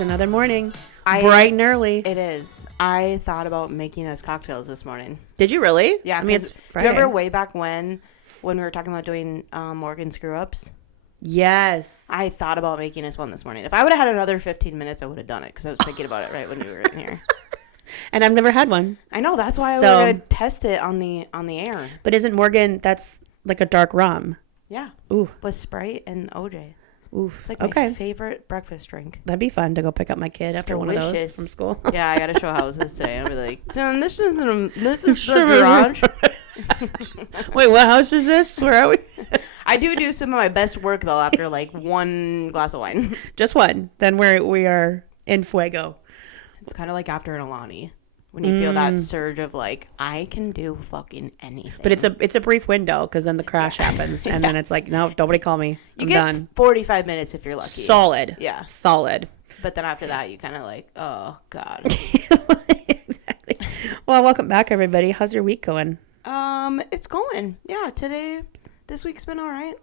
is another morning. Bright and early. It is. I thought about making us cocktails this morning. Did you really? Yeah. I mean, it's Friday. Do you remember way back when we were talking about doing Morgan screw-ups? Yes. I thought about making us one this morning. If I would have had another 15 minutes, I would have done it because I was thinking about it right when you were in here. And I've never had one. I know. That's why I was going to test it on the air. But isn't Morgan, that's like a dark rum? Yeah. Ooh. With Sprite and OJ. Oof. It's like my favorite breakfast drink. That'd be fun to go pick up my kid after one of those from school. Yeah, I got to show houses today. I'll be like, this is the garage. Wait, what house is this? Where are we? I do some of my best work, though, after like one glass of wine. Just one. Then we are in fuego. It's kind of like after an Alani. When you feel that surge of like, I can do fucking anything. But it's a brief window because then the crash happens. And then it's like, no, nobody call me. I'm done. You get 45 minutes if you're lucky. Solid. Yeah. Solid. But then after that, you kind of like, oh, God. Exactly. Well, welcome back, everybody. How's your week going? It's going. Yeah, this week's been all right.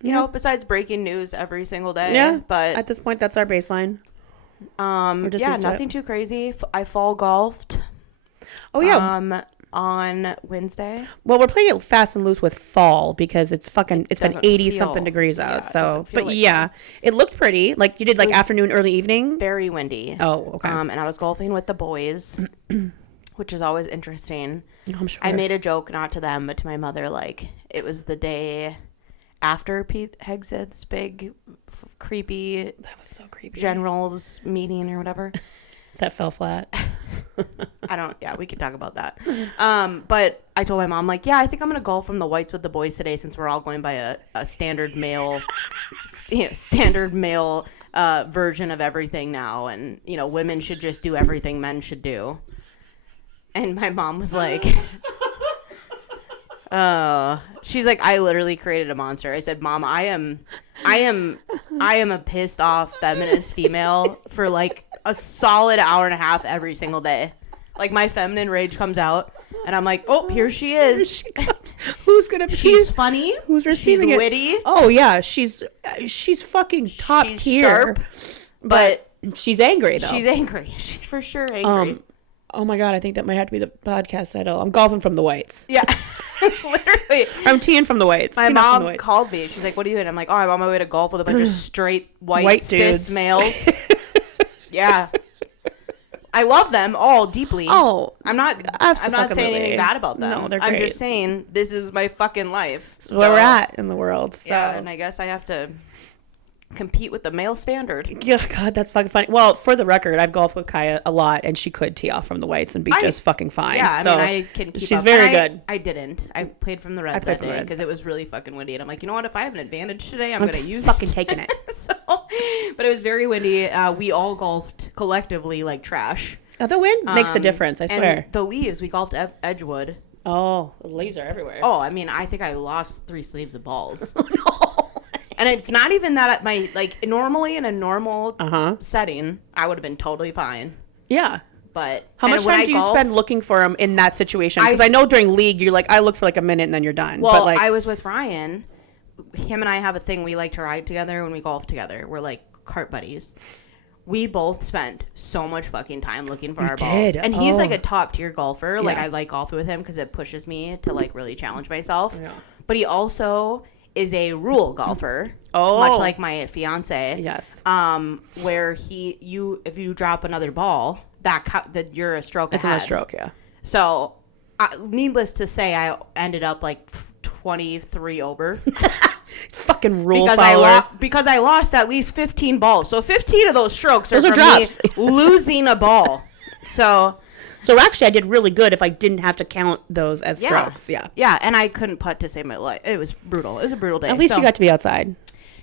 You know, besides breaking news every single day. Yeah, but at this point, that's our baseline. Yeah, nothing too crazy. I fall golfed. Oh yeah. On Wednesday. Well, we're playing it fast and loose with fall because it's been 80 something degrees out. So, but like yeah, it looked pretty. Like you did like afternoon, early evening. Very windy. Oh, okay. And I was golfing with the boys, which is always interesting. Oh, I'm sure. I made a joke, not to them, but to my mother, like it was the day after Pete Hegseth's big, creepy. That was so creepy. Generals meeting or whatever. That fell flat. Yeah, we could talk about that. But I told my mom, like, yeah, I think I'm going to golf from the whites with the boys today since we're all going by a standard male, version of everything now. And, you know, women should just do everything men should do. And my mom was like, she's like, I literally created a monster. I said, Mom, I am a pissed off feminist female for like a solid hour and a half every single day. Like my feminine rage comes out and I'm like, oh, here she is. Who's gonna be? She's funny. Who's receiving She's it? witty. Oh yeah, she's fucking top tier. Sharp, but she's angry though. She's angry. She's for sure angry. Oh my God, I think that might have to be the podcast title. I'm golfing from the whites. Yeah. Literally. I'm teeing from the whites. My mom called me. She's like, what are you doing? I'm like, oh, I'm on my way to golf with a bunch of straight white cis males. Yeah. I love them all deeply. Oh, I'm not saying anything bad about them. No, they're great. I'm just saying this is my fucking life. So where we're at in the world. So. Yeah, and I guess I have to compete with the male standard. Yeah, God, that's fucking funny. Well, for the record, I've golfed with Kiah a lot, and she could tee off from the whites and be just fucking fine. Yeah, so I mean, I can keep she's up. very good. I didn't. I played from the reds that day because it was really fucking windy. And I'm like, you know what? If I have an advantage today, I'm going to use fucking it. taking it. But it was very windy. We all golfed collectively like trash. Oh, the wind makes a difference, I swear. And the leaves, we golfed Edgewood. Oh, the leaves are everywhere. Oh, I mean, I think I lost 3 sleeves of balls. Oh, no. And it's not even that at my, like, normally in a normal setting, I would have been totally fine. Yeah. But how much time do you spend looking for them in that situation? Because I know during league, you're like, I look for like a minute and then you're done. Well, but like, I was with Ryan. Him and I have a thing. We like to ride together when we golf together. We're like cart buddies. We both spent so much fucking time looking for our balls. And he's like a top tier golfer. Like I like golfing with him because it pushes me to like really challenge myself. Yeah. But he also is a rule golfer. Oh. Much like my fiance. Yes. Where if you drop another ball, that you're a stroke ahead. It's another stroke, yeah. So, needless to say, I ended up like 23 over. Fucking rule follower. Because I lost at least 15 balls. So 15 of those strokes are drops. Me losing a ball. So actually I did really good if I didn't have to count those as strokes. Yeah. Yeah, and I couldn't putt to save my life. It was brutal. It was a brutal day. At least you got to be outside.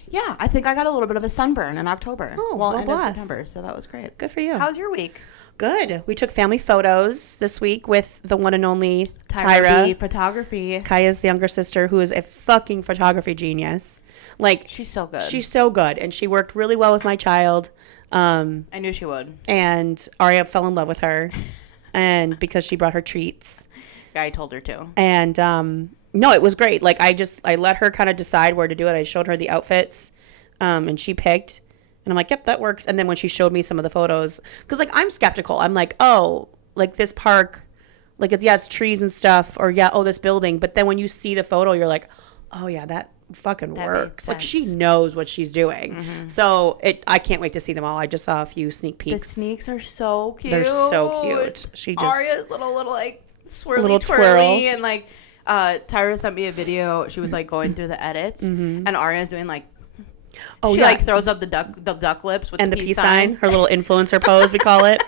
Yeah, I think I got a little bit of a sunburn in October. Oh, well, end of September, so that was great. Good for you. How's your week? Good. We took family photos this week with the one and only Tyra. Photography. Kiah's younger sister, who is a fucking photography genius. Like, she's so good. She's so good. And she worked really well with my child. I knew she would. And Aria fell in love with her. And because she brought her treats. Yeah, I told her to. And no, it was great. Like I let her kind of decide where to do it. I showed her the outfits, and she picked. And I'm like, yep, that works. And then when she showed me some of the photos, because like I'm skeptical. I'm like, oh, like this park, like it's trees and stuff, or this building. But then when you see the photo, you're like, oh yeah, that fucking works. Like she knows what she's doing. Mm-hmm. So I can't wait to see them all. I just saw a few sneak peeks. The sneaks are so cute. They're so cute. She just Aria's little like swirly twirly, and like Tyra sent me a video. She was like going through the edits, and Aria's doing like. Oh, she like throws up the duck lips with and the peace sign. Her little influencer pose, we call it.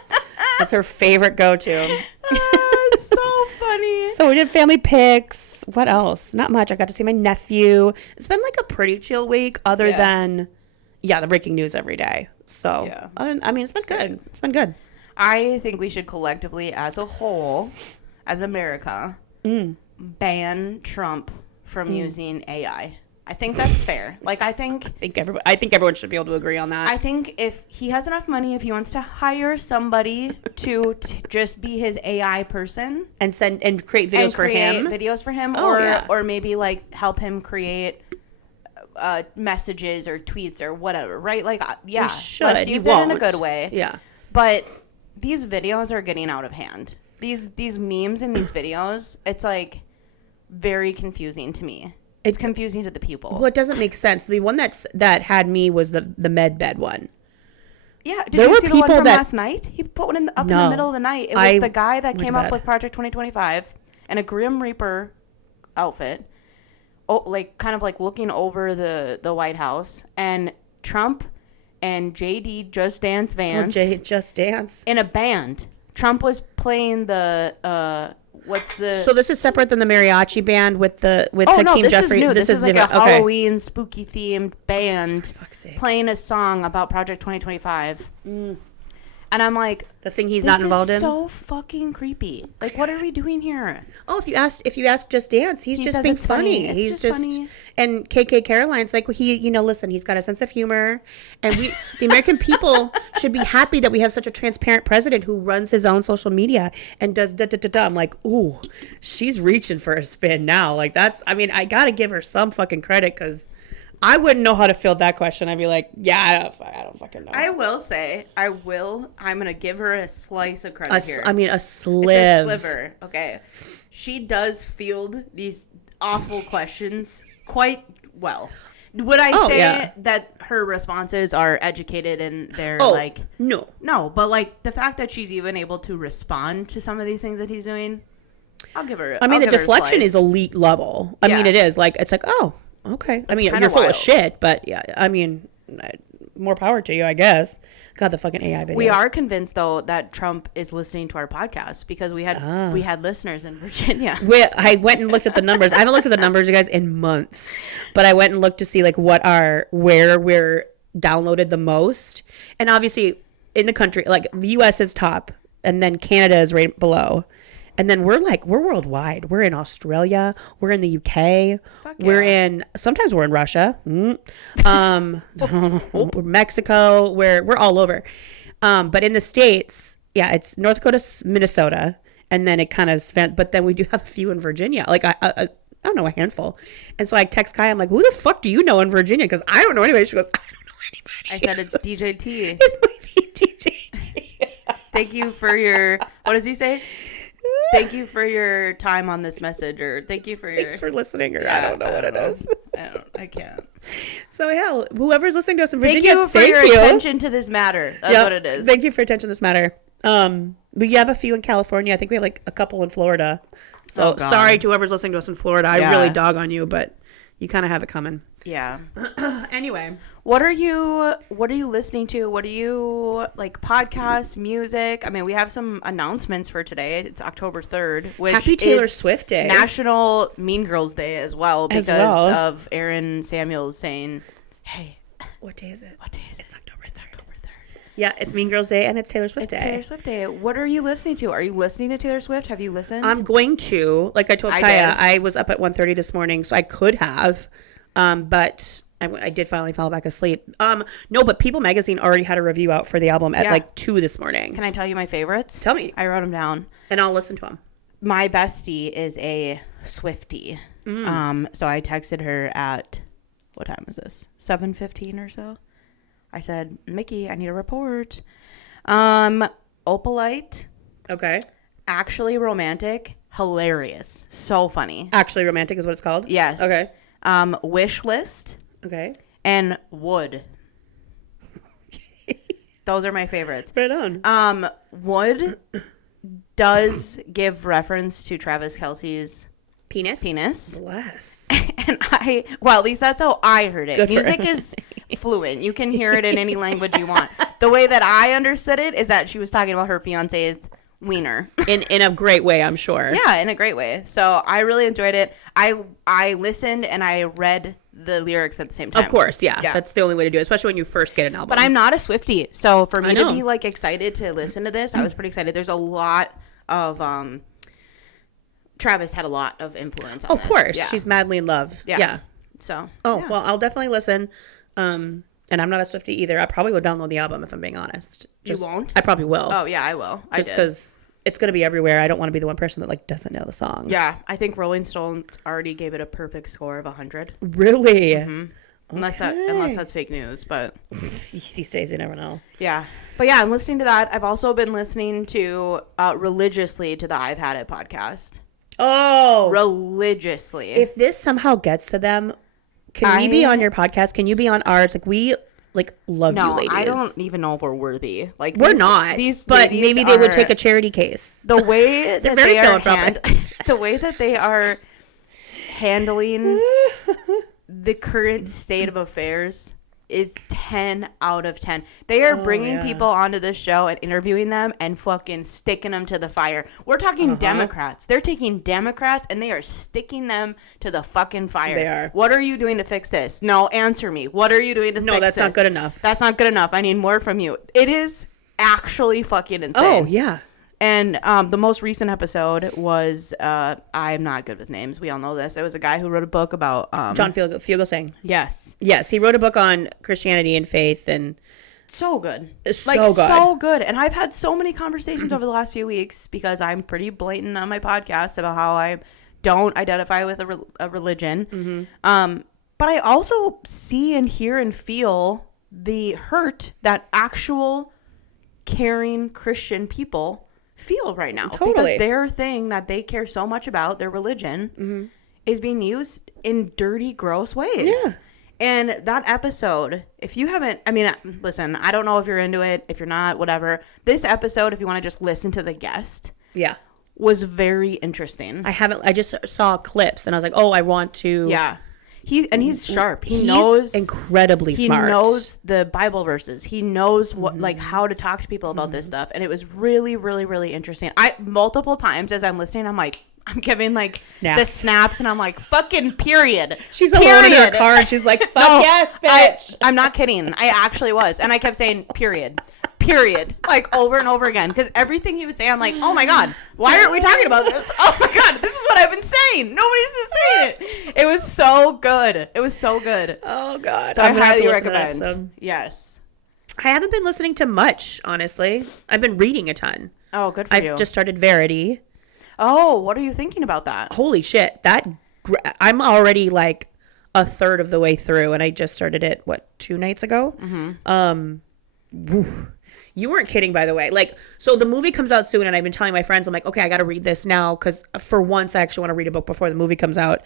That's her favorite go-to. It's so funny. So we did family pics. What else? Not much. I got to see my nephew. It's been like a pretty chill week, other than the breaking news every day. So it's been good. It's been good. I think we should collectively, as a whole, as America, ban Trump from using AI. I think that's fair. Like, I think everyone should be able to agree on that. I think if he has enough money, if he wants to hire somebody to just be his AI person and create videos for him, or maybe like help him create messages or tweets or whatever, right? Like, let's use it in a good way. Yeah. But these videos are getting out of hand. These memes and these videos, it's like very confusing to me. It's confusing to the people. Well, it doesn't make sense. The one that had me was the med bed one. Yeah, did you see the one from last night? He put one in the middle of the night. It was the guy that came up with Project 2025 in a Grim Reaper outfit, like kind of like looking over the White House, and Trump and JD Just Dance Vance. Just Dance in a band. Trump was playing the. So this is separate than the mariachi band with Hakeem Jeffrey. Is new. This is like a Halloween spooky themed band playing a song about Project 2025. And I'm like, the thing he's not involved in. This is so fucking creepy. Like, what are we doing here? Oh, if you ask Just Dance, he just being funny. He's just funny. And KK Caroline's like, listen, he's got a sense of humor, and the American people should be happy that we have such a transparent president who runs his own social media and does da-da-da-da. I'm like, ooh, she's reaching for a spin now. Like, I gotta give her some fucking credit, because I wouldn't know how to field that question. I'd be like, I don't fucking know. I will say, I'm going to give her a slice of credit here. A sliver. Okay. She does field these awful questions quite well. Would I say that her responses are educated and they're No. No, but like the fact that she's even able to respond to some of these things that he's doing, I'll give her the deflection is elite level. I mean, it is. Like, it's like, oh, okay. I mean, you're full of shit, but more power to you, I guess. God, the fucking AI videos. We are convinced, though, that Trump is listening to our podcast because we had listeners in Virginia. I went and looked at the numbers. I haven't looked at the numbers, you guys, in months. But I went and looked to see like where we're downloaded the most. And obviously, in the country, like the U.S. is top, and then Canada is right below. And then we're worldwide. We're in Australia. We're in the UK. Sometimes we're in Russia. Mexico. We're all over. But in the States, it's North Dakota, Minnesota, and then it kind of, but then we do have a few in Virginia. Like I don't know, a handful. And so I text Kiah, I'm like, who the fuck do you know in Virginia? Because I don't know anybody. She goes, I don't know anybody. I said it's DJT. It's maybe DJT. Thank you for your, what does he say? Thank you for your time on this message, or thank you for thanks for listening, or I don't know what it is. I can't. So whoever's listening to us in Virginia, thank you for your attention to this matter. That's what it is. Thank you for attention to this matter. We have a few in California. I think we have like a couple in Florida. So sorry to whoever's listening to us in Florida. I really dog on you, but you kind of have it coming. Yeah. Anyway, what are you listening to? What do you like? Podcasts, music? I mean, we have some announcements for today. It's October 3rd, which Happy Taylor Swift Day, National Mean Girls Day as well, because of Aaron Samuels saying, "Hey, what day is it? It's October 3rd. Yeah, it's Mean Girls Day and it's Taylor Swift Day. It's Taylor Swift Day. What are you listening to? Are you listening to Taylor Swift? Have you listened? I'm going to. Like I told Kiah, I was up at 1:30 this morning, so I could have. But I did finally fall back asleep. No, but People Magazine already had a review out for the album at like 2 this morning. Can I tell you my favorites? Tell me. I wrote them down. And I'll listen to them. My bestie is a Swiftie. So I texted her at, what time is this? 7:15 or so. I said, Mickey, I need a report. Opalite. Okay. Actually Romantic. Hilarious. So funny. Actually Romantic is what it's called? Yes. Okay. Wish List. Okay. And Wood. Those are my favorites. Right on. Wood does give reference to Travis Kelce's penis. Bless. And at least that's how I heard it. Good Music is fluent. You can hear it in any language you want. The way that I understood it is that she was talking about her fiance's wiener. In a great way, I'm sure. Yeah, in a great way. So I really enjoyed it. I listened and I read the lyrics at the same time. Of course, yeah. That's the only way to do it, especially when you first get an album. But I'm not a Swiftie, so for me to be like excited to listen to this, I was pretty excited. There's a lot of Travis had a lot of influence on this. Of course. Yeah. She's madly in love. Yeah. So. Well, I'll definitely listen. And I'm not a Swiftie either. I probably will download the album if I'm being honest. You won't? I probably will. Oh, yeah, I will. Just because it's going to be everywhere. I don't want to be the one person that like doesn't know the song. Yeah, I think Rolling Stone already gave it a perfect score of 100. Really? Mm-hmm. Unless that's fake news, but these days you never know. Yeah. But yeah, I'm listening to that. I've also been listening to religiously to the I've Had It podcast. Oh. Religiously. If this somehow gets to them, can we be on your podcast? Can you be on ours? Like we love you ladies. I don't even know if we're worthy. Like we're not. But maybe they would take a charity case. The way that they are the way that they are handling the current state of affairs is 10 out of 10. They are bringing people onto this show and interviewing them and fucking sticking them to the fire. We're talking Democrats. They're taking Democrats and they are sticking them to the fucking fire. They are. What are you doing to fix this? No, answer me. What are you doing to fix this? No, that's not good enough. That's not good enough. I need more from you. It is actually fucking insane. Oh, yeah. And the most recent episode was, I'm not good with names. We all know this. It was a guy who wrote a book about... John Fugelsang. Yes. Yes, he wrote a book on Christianity and faith and... So good. So good. And I've had so many conversations over the last few weeks because I'm pretty blatant on my podcast about how I don't identify with a religion. Mm-hmm. But I also see and hear and feel the hurt that actual caring Christian people feel right now. Totally. Because their thing that they care so much about, their religion, is being used in dirty, gross ways. Yeah. And that episode, if you haven't, I mean, listen, I don't know if you're into it, if you're not, whatever. This episode, if you want to just listen to the guest, was very interesting. I just saw clips and I was like, oh, I want to. Yeah. He's sharp. He's knows incredibly smart. He knows the Bible verses. He knows what how to talk to people about this stuff. And it was really, really, really interesting. Multiple times as I'm listening, I'm giving the snaps and I'm like, fucking period. She's alone in her car and she's like, fuck yes, bitch. I'm not kidding. I actually was. And I kept saying period, like over and over again. Because everything he would say, I'm like, oh my God, why aren't we talking about this? Oh my God, this is what I've been saying. Nobody's saying it. It was so good. Oh God. So I highly recommend. Yes. I haven't been listening to much, honestly. I've been reading a ton. Oh, good for you. I've just started Verity. Oh, what are you thinking about that? Holy shit. I'm already like a third of the way through and I just started it, 2 nights ago? Mm-hmm. You weren't kidding, by the way. So the movie comes out soon and I've been telling my friends, I'm like, okay, I got to read this now because for once I actually want to read a book before the movie comes out.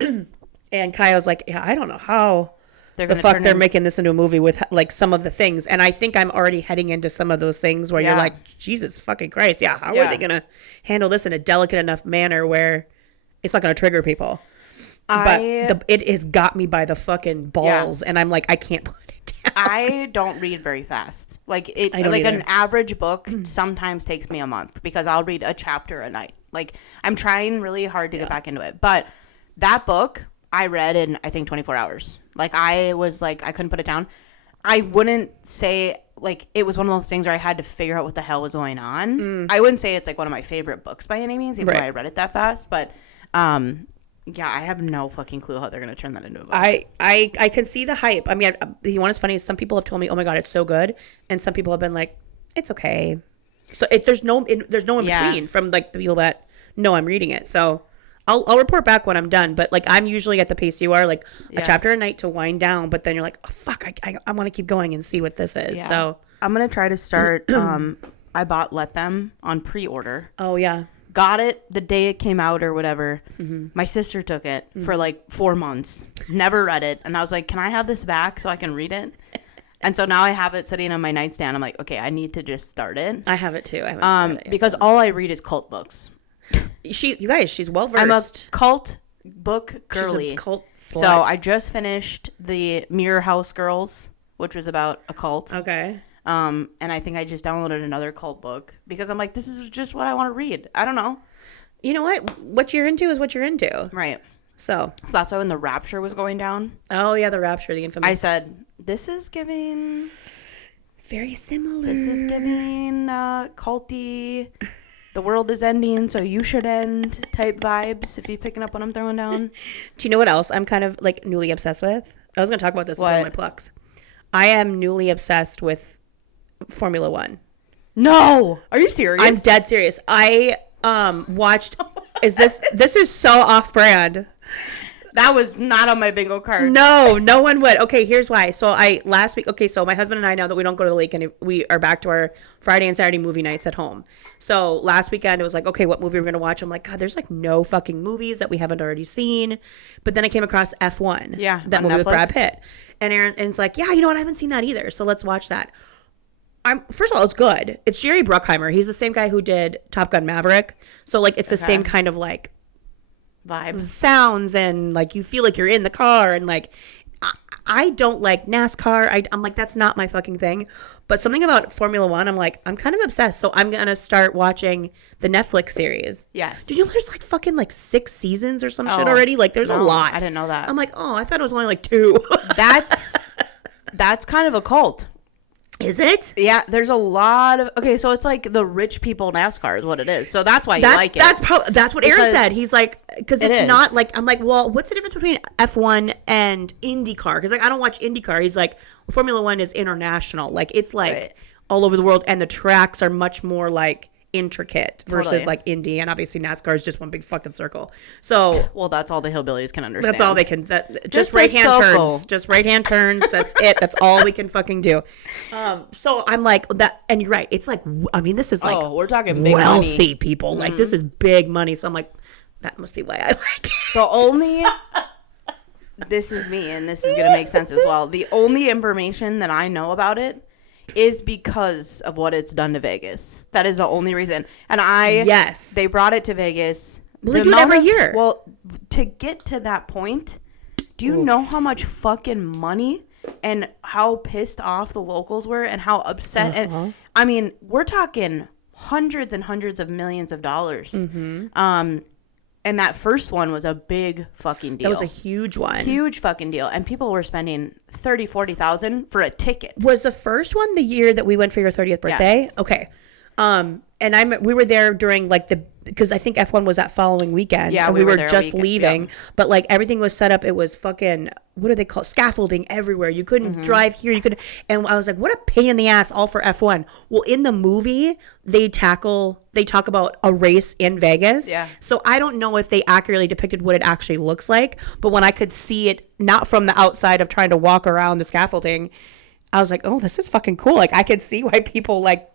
And Kiah was like, yeah, I don't know how they're making this into a movie with some of the things. And I think I'm already heading into some of those things where you're like, Jesus fucking Christ. Yeah. How are they going to handle this in a delicate enough manner where it's not going to trigger people? But it has got me by the fucking balls. And I'm like, I can't put it down. I don't read very fast. An average book sometimes takes me a month because I'll read a chapter a night. I'm trying really hard to get back into it. But that book I read in, I think, 24 hours. I was I couldn't put it down. I wouldn't say, it was one of those things where I had to figure out what the hell was going on. I wouldn't say it's, one of my favorite books by any means, even though I read it that fast. But, yeah, I have no fucking clue how they're going to turn that into a book. I can see the hype. I mean, you know what's funny is some people have told me, oh, my God, it's so good. And some people have been like, it's okay. So there's no in between from, the people that know I'm reading it. So I'll report back when I'm done, but like I'm usually at the pace you are, like a chapter a night to wind down, but then you're like, oh, fuck, I want to keep going and see what this is. Yeah. So I'm gonna try to start. I bought Let Them on pre-order. Oh yeah, got it the day it came out or whatever. My sister took it for like 4 months, never read it, and I was like, can I have this back so I can read it? And so now I have it sitting on my nightstand. I'm like, okay, I need to just start it. I have it too. I haven't read it yet. Because all I read is cult books. You guys, she's well versed. I'm a cult book girly. She's a cult slut. So I just finished the Mirror House Girls, which was about a cult. Okay. And I think I just downloaded another cult book because I'm like, this is just what I want to read. I don't know. You know what? What you're into is what you're into. Right. So that's why when the Rapture was going down. Oh yeah, the Rapture, the infamous. I said, this is giving very similar. This is giving culty. The world is ending, so you should end type vibes, if you're picking up what I'm throwing down. Do you know what else I'm kind of like newly obsessed with? I was going to talk about this with one of my plucks. I am newly obsessed with Formula One. No! Are you serious? I'm dead serious. I watched... This is so off-brand. That was not on my bingo card. No one would. Okay, here's why. So last week, so my husband and I, now that we don't go to the lake and we are back to our Friday and Saturday movie nights at home. So last weekend it was like, okay, what movie we're going to watch? I'm like, God, there's like no fucking movies that we haven't already seen. But then I came across F1. Yeah. That movie Netflix with Brad Pitt. And Aaron's like, yeah, you know what? I haven't seen that either. So let's watch that. First of all, it's good. It's Jerry Bruckheimer. He's the same guy who did Top Gun Maverick. So like it's the same kind of like vibes, sounds, and like you feel like you're in the car, and like I don't like NASCAR. I'm like, that's not my fucking thing. But something about Formula One, I'm like, I'm kind of obsessed. So I'm gonna start watching the Netflix series. Yes. Did you know there's like fucking like 6 seasons or some shit already? Like there's a lot. I didn't know that. I'm like, oh, I thought it was only like 2. That's kind of a cult. Is it? Yeah, there's a lot of... Okay, so it's like the rich people NASCAR is what it is. So that's why you like it. That's what Aaron said. He's like... Because it's not like... I'm like, well, what's the difference between F1 and IndyCar? Because like, I don't watch IndyCar. He's like, well, Formula One is international. Like, it's like all over the world. And the tracks are much more like intricate versus like Indy. And obviously NASCAR is just one big fucking circle. So... Well, that's all the hillbillies can understand. That's all they can... just right-hand turns. Just right-hand turns. That's it. That's all we can fucking do. So I'm like... that, and you're right. It's like... I mean, this is like... Oh, we're talking big wealthy money. People. Like, this is big money. So I'm like... That must be why I like it. The only... This is me, and this is going to make sense as well. The only information that I know about it is because of what it's done to Vegas. That is the only reason. And they brought it to Vegas. Well, they do it every year. Well, to get to that point, do you know how much fucking money and how pissed off the locals were and how upset? And I mean, we're talking hundreds and hundreds of millions of dollars. And that first one was a big fucking deal. That was a huge one. Huge fucking deal. And people were spending $30,000-$40,000 for a ticket. Was the first one the year that we went for your 30th birthday? Yes. Okay. And we were there during like because I think F1 was that following weekend. Yeah, and we were just leaving. Yeah. But like everything was set up. It was fucking, what do they call it? Scaffolding everywhere. You couldn't drive here. And I was like, what a pain in the ass all for F1. Well, in the movie, they talk about a race in Vegas. Yeah. So I don't know if they accurately depicted what it actually looks like. But when I could see it, not from the outside of trying to walk around the scaffolding, I was like, oh, this is fucking cool. Like I could see why people like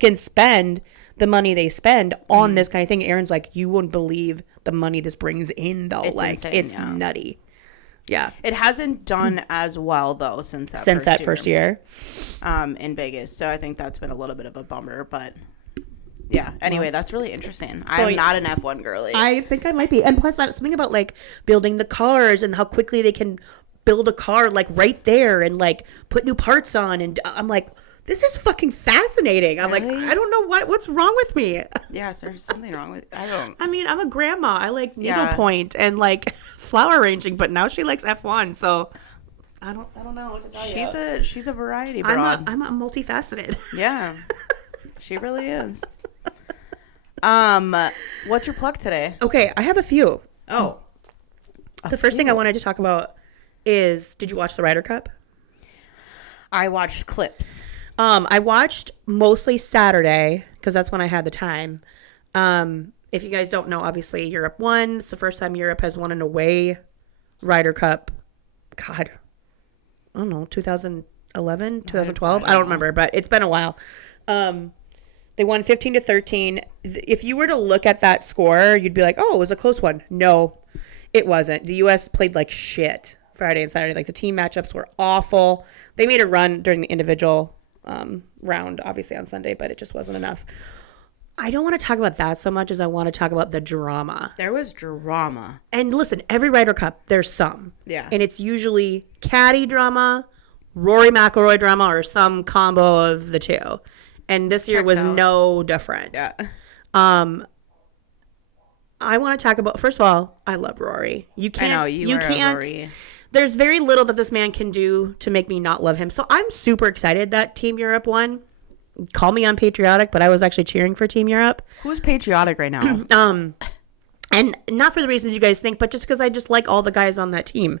can spend the money they spend on this kind of thing. Aaron's like, you wouldn't believe the money this brings in, though. It's like insane, it's nutty. Yeah, it hasn't done as well though since that first year in Vegas. So I think that's been a little bit of a bummer. But yeah, anyway, that's really interesting. So I'm not an F1 girly. I think I might be, and plus something about like building the cars and how quickly they can build a car like right there and like put new parts on. And I'm like, this is fucking fascinating. I'm like, I don't know what's wrong with me. Yes, there's something wrong with... I mean, I'm a grandma. I like needlepoint and like flower arranging, but now she likes F1. So I don't know what to tell you. She's a variety broad. I'm a multifaceted. Yeah, she really is. What's your plug today? Okay, I have a few. Oh, the first thing I wanted to talk about is, did you watch the Ryder Cup? I watched clips. I watched mostly Saturday because that's when I had the time. if you guys don't know, obviously Europe won. It's the first time Europe has won an away Ryder Cup. God, I don't know, 2011, 2012. I don't remember, but it's been a while. They won 15-13. If you were to look at that score, you'd be like, oh, it was a close one. No, it wasn't. The U.S. played like shit Friday and Saturday. Like, the team matchups were awful. They made a run during the individual round, obviously, on Sunday, but it just wasn't enough. I don't want to talk about that so much as I want to talk about the drama. There was drama. And listen, every Ryder Cup, there's some. Yeah. And it's usually caddy drama, Rory McIlroy drama, or some combo of the two. And this year was no different. Yeah. I want to talk about, first of all, I love Rory. You can't. I know, you can't. Rory. There's very little that this man can do to make me not love him. So I'm super excited that Team Europe won. Call me unpatriotic, but I was actually cheering for Team Europe. Who's patriotic right now? And not for the reasons you guys think, but just because I just like all the guys on that team.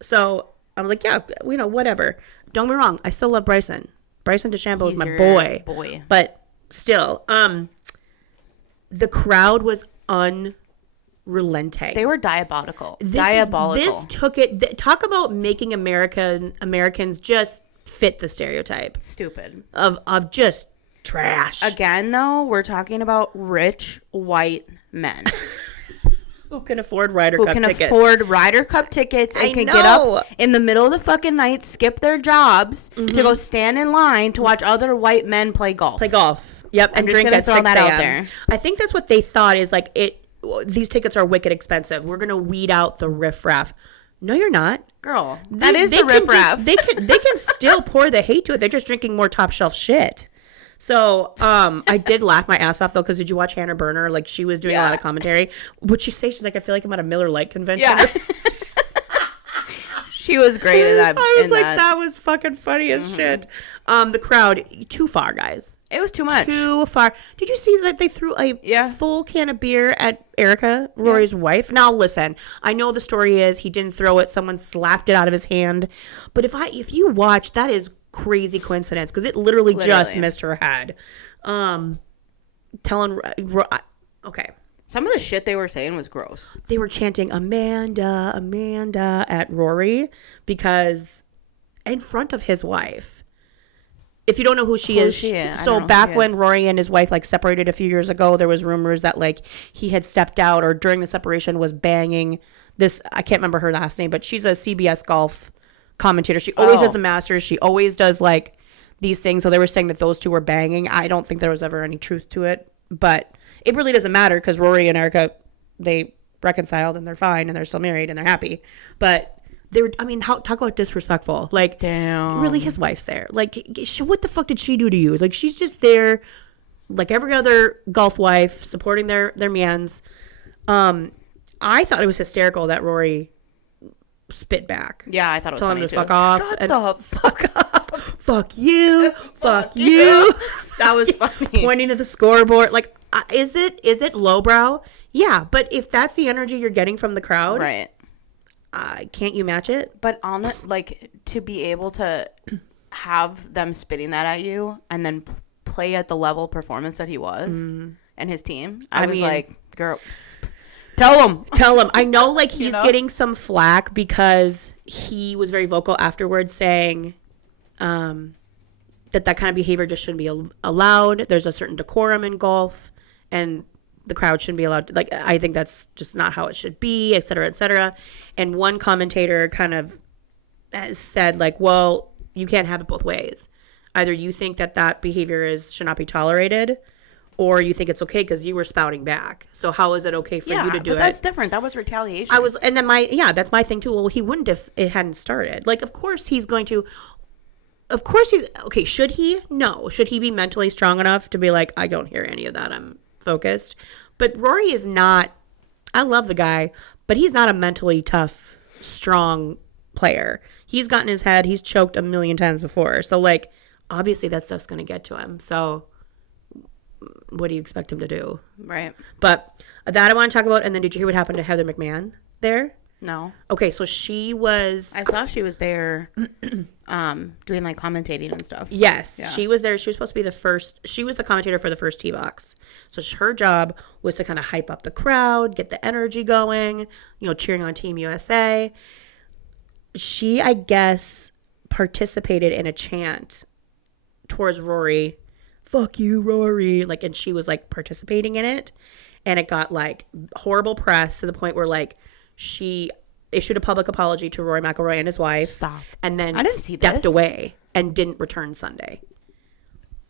So I'm like, yeah, whatever. Don't get me wrong. I still love Bryson. Bryson DeChambeau is my boy. But still, the crowd was unrelenting. They were diabolical. This took it. Talk about making Americans just fit the stereotype. Stupid. Of just trash. Again, though, we're talking about rich white men. Who can afford Ryder Cup tickets. And can get up in the middle of the fucking night, skip their jobs to go stand in line to watch other white men play golf. Yep, and drink at 6 a.m. Out there. I think that's what they thought is like these tickets are wicked expensive. We're going to weed out the riffraff. No, you're not. Girl, that is the riffraff. They can still pour the hate to it. They're just drinking more top shelf shit. So I did laugh my ass off, though, because did you watch Hannah Berner? Like, she was doing a lot of commentary. What'd she say? She's like, I feel like I'm at a Miller Lite convention. Yeah. She was great at that. I was like, that was fucking funny as shit. The crowd, too far, guys. It was too much. Too far. Did you see that they threw a full can of beer at Erica, Rory's wife? Now, listen, I know the story is he didn't throw it. Someone slapped it out of his hand. But if you watch, that is crazy coincidence because it literally just missed her head. Okay. Some of the shit they were saying was gross. They were chanting Amanda, Amanda at Rory because in front of his wife. If you don't know who she is, so back when Rory and his wife like separated a few years ago, there was rumors that like he had stepped out or during the separation was banging this. I can't remember her last name, but she's a CBS golf commentator. She always does the Masters. She always does like these things. So they were saying that those two were banging. I don't think there was ever any truth to it, but it really doesn't matter because Rory and Erica, they reconciled and they're fine and they're still married and they're happy. But talk about disrespectful. Like, damn. Really, his wife's there. Like, what the fuck did she do to you? Like, she's just there, like every other golf wife, supporting their mans. I thought it was hysterical that Rory spit back. Yeah, I thought it was funny him to too. fuck off. Shut the fuck up. Fuck you. Fuck you. That was funny. Pointing to the scoreboard. Like, is it lowbrow? Yeah, but if that's the energy you're getting from the crowd, right? Can't you match it? But on it, like, to be able to have them spitting that at you and then play at the level performance that he was and his team, I was like, girl, tell him. I know, like, he's getting some flack because he was very vocal afterwards saying that kind of behavior just shouldn't be allowed. There's a certain decorum in golf and the crowd shouldn't be allowed to, like, I think that's just not how it should be, et cetera, et cetera. And one commentator kind of said, like, well, you can't have it both ways. Either you think that behavior should not be tolerated, or you think it's okay because you were spouting back. So how is it okay for you to do it? But that's different. That was retaliation. And then that's my thing too. Well, he wouldn't if it hadn't started. Like, of course he's okay. Should he? No. Should he be mentally strong enough to be like, I don't hear any of that. I'm focused. But Rory is not, I love the guy, but he's not a mentally tough, strong player. He's gotten his head, he's choked a million times before. So, like, obviously that stuff's going to get to him. So what do you expect him to do? Right. But that I want to talk about. And then did you hear what happened to Heather McMahon there? No. Okay, so she was... I saw she was there doing like commentating and stuff. Yes, yeah. She was there. She was supposed to be the first... She was the commentator for the first T-Box. So her job was to kind of hype up the crowd, get the energy going, cheering on Team USA. She, I guess, participated in a chant towards Rory. Fuck you, Rory. And she was participating in it. And it got horrible press to the point where she issued a public apology to Rory McIlroy and his wife. Stop. And then I didn't see stepped this. away and didn't return Sunday.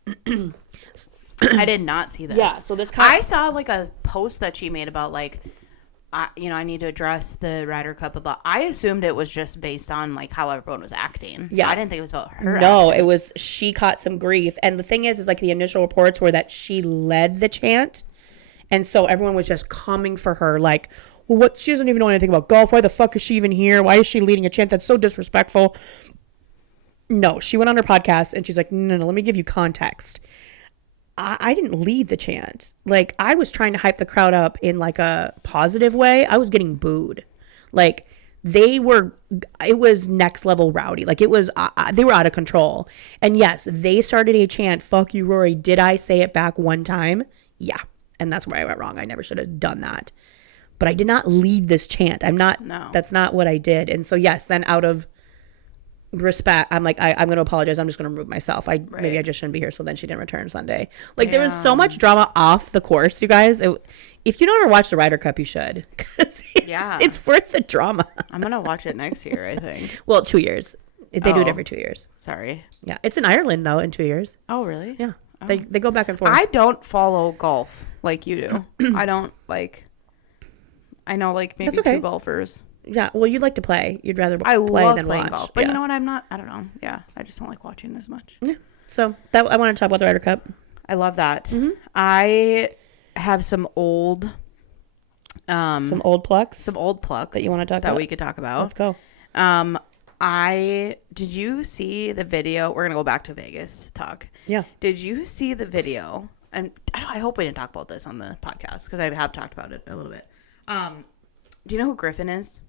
I did not see this. Yeah, so this I saw a post that she made about I need to address the Ryder Cup about. I assumed it was just based on how everyone was acting. Yeah, I didn't think it was about her. No, action. It was she caught some grief, and the thing is the initial reports were that she led the chant, and so everyone was just coming for her well, what? She doesn't even know anything about golf. Why the fuck is she even here? Why is she leading a chant? That's so disrespectful. No, she went on her podcast and she's like, no, let me give you context. I didn't lead the chant. I was trying to hype the crowd up in a positive way. I was getting booed. It was next level rowdy. It was, they were out of control. And yes, they started a chant, fuck you, Rory. Did I say it back one time? Yeah. And that's where I went wrong. I never should have done that. But I did not lead this chant. That's not what I did. And so, yes, then out of respect, I'm I'm going to apologize. I'm just going to remove myself. Maybe I just shouldn't be here. So then she didn't return Sunday. There was so much drama off the course, you guys. If you don't ever watch the Ryder Cup, you should. It's worth the drama. I'm going to watch it next year, I think. Well, 2 years. They do it every 2 years. Sorry. Yeah. It's in Ireland, though, in 2 years. Oh, really? Yeah. Oh. They go back and forth. I don't follow golf like you do. I don't I know maybe two golfers. Yeah, well, you'd like to play. You'd rather play than watch. Golf, but you know what? I'm not. I don't know. Yeah, I just don't like watching as much. Yeah. So I want to talk about the Ryder Cup. I love that. Mm-hmm. I have some old plucks that you want to talk about that we could talk about. Let's go. Did you see the video? We're gonna go back to Vegas talk. Yeah. Did you see the video? And I hope we didn't talk about this on the podcast because I have talked about it a little bit. Do you know who Griffin is?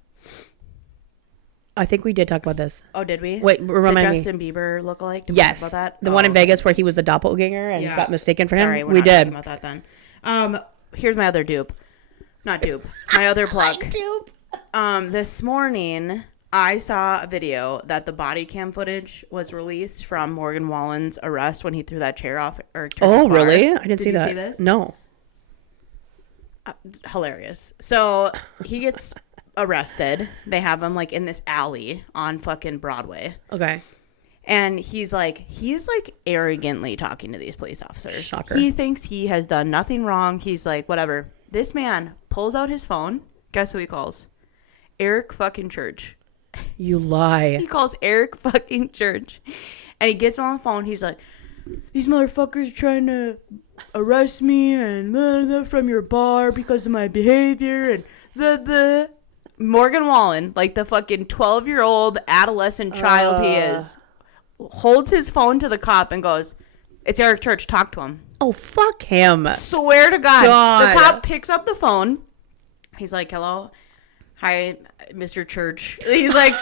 I think we did talk about this. Oh, did we? Wait, remind me. The Justin Bieber lookalike? Did yes. we talk about that? The one in Vegas where he was the doppelganger and got mistaken for him? Sorry, we're not talking about that then. Here's my other dupe. Not dupe. My other plug. This morning, I saw a video that the body cam footage was released from Morgan Wallen's arrest when he threw that chair off. Oh, really? I didn't see that. Did you see this? No. Hilarious. So he gets arrested. They have him in this alley on fucking Broadway. Okay. And he's arrogantly talking to these police officers. Shocker. He thinks he has done nothing wrong. He's whatever. This man pulls out his phone. Guess who he calls? Eric fucking Church. You lie. He calls Eric fucking Church. And he gets him on the phone. He's like, these motherfuckers are trying to arrest me and from your bar because of my behavior and the Morgan Wallen, the fucking 12-year-old adolescent child he is, holds his phone to the cop and goes, it's Eric Church, talk to him. Oh, fuck him. Swear to God. The cop picks up the phone. He's like, hello. Hi, Mr. Church. He's like,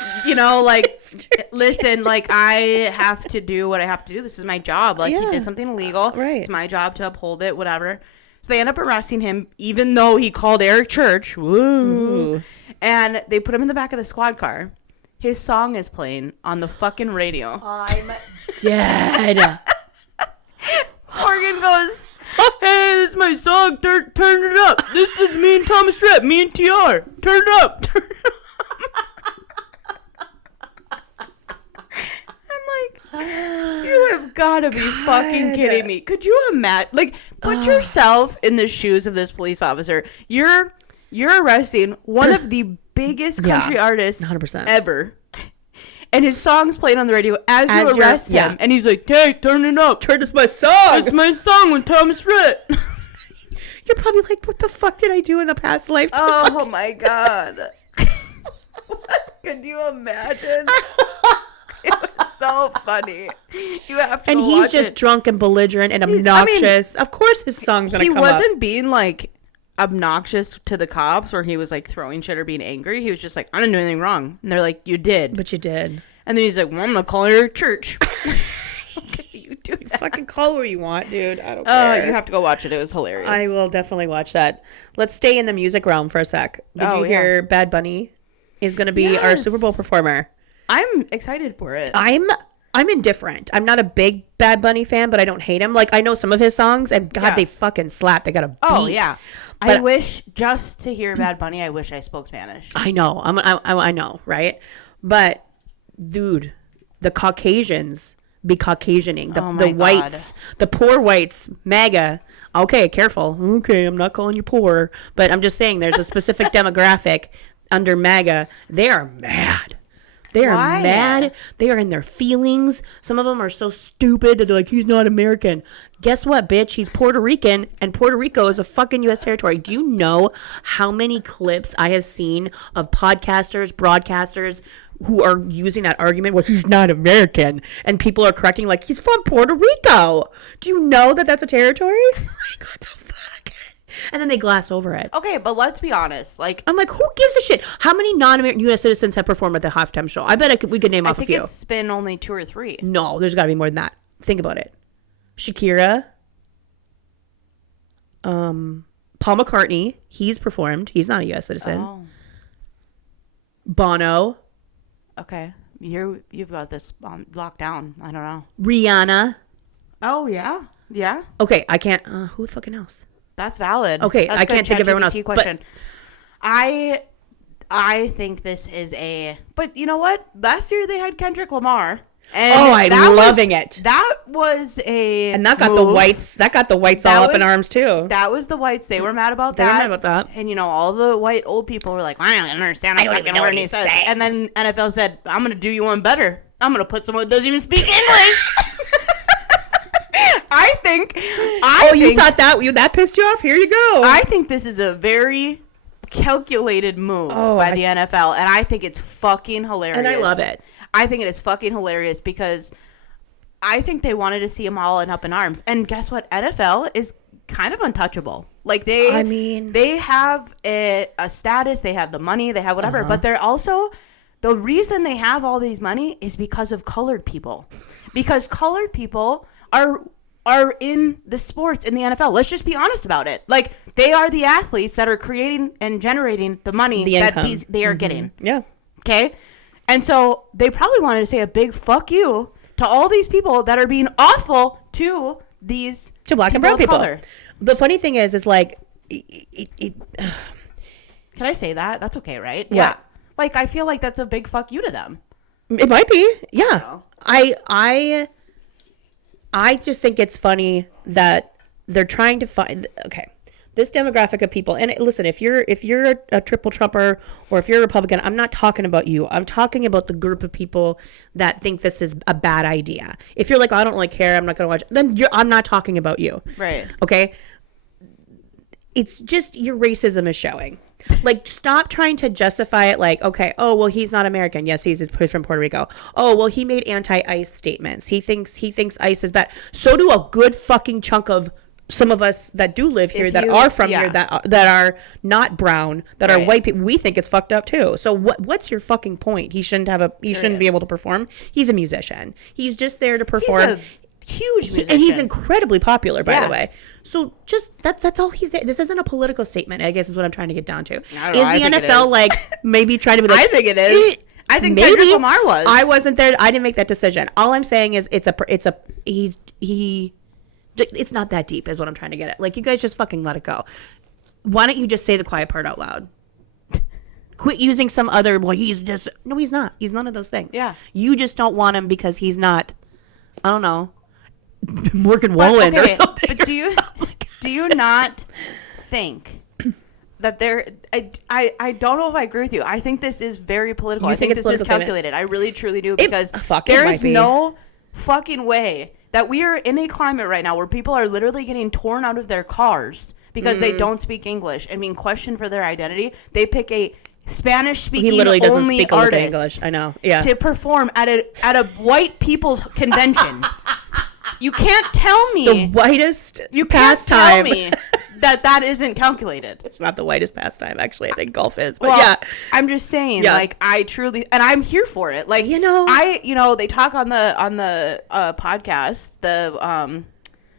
listen, I have to do what I have to do. This is my job. He did something illegal. Right. It's my job to uphold it, whatever. So they end up arresting him, even though he called Eric Church. Woo. And they put him in the back of the squad car. His song is playing on the fucking radio. I'm dead. Morgan goes, hey, this is my song. Turn it up. This is me and Thomas Rhett, me and TR. Turn it up. Turn it up. I'm like, you have got to be fucking kidding me. Could you imagine? Put yourself in the shoes of this police officer. You're arresting one of the biggest country artists 100%. ever. And his song's playing on the radio as you arrest him. Yeah. And he's like, hey, turn it up. This my song. It's my song with Thomas Rhett. You're probably like, what the fuck did I do in the past life? Oh, my God. Could you imagine? It was so funny. You have to and he's just it. Drunk and belligerent and obnoxious. Of course his song's going to come up. He wasn't being obnoxious to the cops where he was like throwing shit or being angry. He was just like, I didn't do anything wrong. And they're like, you did. But you did. And then he's like, well, I'm going to call your church. Okay, you do it. Fucking call where you want, dude. I don't care. You have to go watch it. It was hilarious. I will definitely watch that. Let's stay in the music realm for a sec. Did you hear Bad Bunny is going to be our Super Bowl performer? I'm excited for it. I'm indifferent. I'm not a big Bad Bunny fan, but I don't hate him. Like, I know some of his songs, and God, they fucking slap. They got a beat. Oh, yeah. But I wish, just to hear Bad Bunny, I wish I spoke Spanish. I know. I know, right? But, dude, the Caucasians be Caucasianing. The whites, the poor whites, MAGA. Okay, careful. Okay, I'm not calling you poor. But I'm just saying there's a specific demographic under MAGA. They are mad. They are mad. They are in their feelings. Some of them are so stupid that they're like, he's not American. Guess what, bitch? He's Puerto Rican, and Puerto Rico is a fucking U.S. territory. Do you know how many clips I have seen of podcasters, broadcasters who are using that argument, well, he's not American, and people are correcting like, he's from Puerto Rico. Do you know that that's a territory? Like, what the fuck? And then they glass over it. Okay, but let's be honest. Like, I'm like, who gives a shit? How many non-American U.S. citizens have performed at the halftime show? I bet we could name off a few. I think it's been only 2 or 3. No, there's got to be more than that. Think about it. Shakira. Paul McCartney. He's performed. He's not a U.S. citizen. Oh. Bono. Okay. You've got this locked down. I don't know. Rihanna. Oh, yeah? Yeah? Okay, I can't. Who fucking else? That's valid. Okay, That's I can't think of everyone else. Question. But I think this is but you know what? Last year they had Kendrick Lamar. And I'm loving it. That was and that got the whites. That got the whites all up in arms too. That was the whites. They were mad about that. They were mad about that. And you know, all the white old people were like, I don't understand. I don't even know what he says. And then NFL said, I'm gonna do you one better. I'm gonna put someone that doesn't even speak English. I think. You thought that pissed you off? Here you go. I think this is a very calculated move by the NFL, and I think it's fucking hilarious. And I love it. I think it is fucking hilarious because I think they wanted to see them all up in arms. And guess what? NFL is kind of untouchable. Like they have a status, they have the money, they have whatever, but they're also, the reason they have all these money is because of colored people. Because colored people are in the sports in the NFL. Let's just be honest about it. Like, they are the athletes that are creating and generating the money that they are getting. Yeah. Okay? And so they probably wanted to say a big fuck you to all these people that are being awful to these black and brown people. Color. The funny thing is like, can I say that? That's okay, right? Yeah. Like, I feel like that's a big fuck you to them. It might be. Yeah. I just think it's funny that they're trying to find this demographic of people. And listen, if you're a triple Trumper or if you're a Republican, I'm not talking about you. I'm talking about the group of people that think this is a bad idea. If you're like, I don't really care, I'm not going to watch, then I'm not talking about you. Right. Okay. It's just your racism is showing. Like, stop trying to justify it like, okay, oh, well, he's not American. Yes, he's from Puerto Rico. Oh, well, he made anti-ICE statements. He thinks ICE is bad. So do a good fucking chunk of some of us that do live here, that are from here, that are not brown, that are white people. We think it's fucked up too. So what's your fucking point? He shouldn't be able to perform. He's a musician. He's just there to perform. Huge musician. And he's incredibly popular, by the way. So just that's all he's there. This isn't a political statement, I guess is what I'm trying to get down to. Is the NFL like maybe trying to be like, I think it is. I think Kendrick Lamar was. I wasn't there. I didn't make that decision. All I'm saying is it's not that deep is what I'm trying to get at. Like, you guys just fucking let it go. Why don't you just say the quiet part out loud? Quit using some other, well, he's just, no, he's not. He's none of those things. Yeah. You just don't want him because he's not, I don't know, Morgan Wallen or something. But do you not think that I don't know if I agree with you. I think this is very political. I think this is calculated. I really truly do, because there is no fucking way that we are in a climate right now where people are literally getting torn out of their cars because they don't speak English and being questioned for their identity. They pick a Spanish-speaking only artist English. I know. Yeah. To perform at a white people's convention. You can't tell me the whitest you pastime. Can't tell me that isn't calculated. It's not the whitest pastime, actually. I think golf is. But yeah. I'm just saying, like, I truly, and I'm here for it. Like, they talk on the podcast,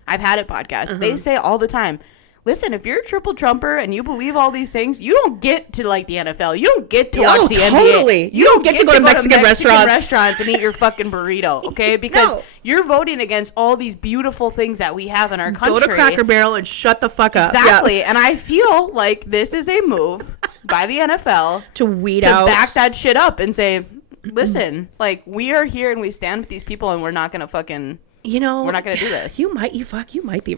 I've Had It podcast. They say all the time, listen, if you're a triple trumper and you believe all these things, you don't get to like the NFL. You don't get to watch the NBA. You don't get to go to Mexican restaurants and eat your fucking burrito, okay? Because you're voting against all these beautiful things that we have in our country. Go to Cracker Barrel and shut the fuck up. Exactly. Yeah. And I feel like this is a move by the NFL to back that shit up and say, listen, like, we are here and we stand with these people and we're not going to fucking... we're not going to do this. You might be right. You might be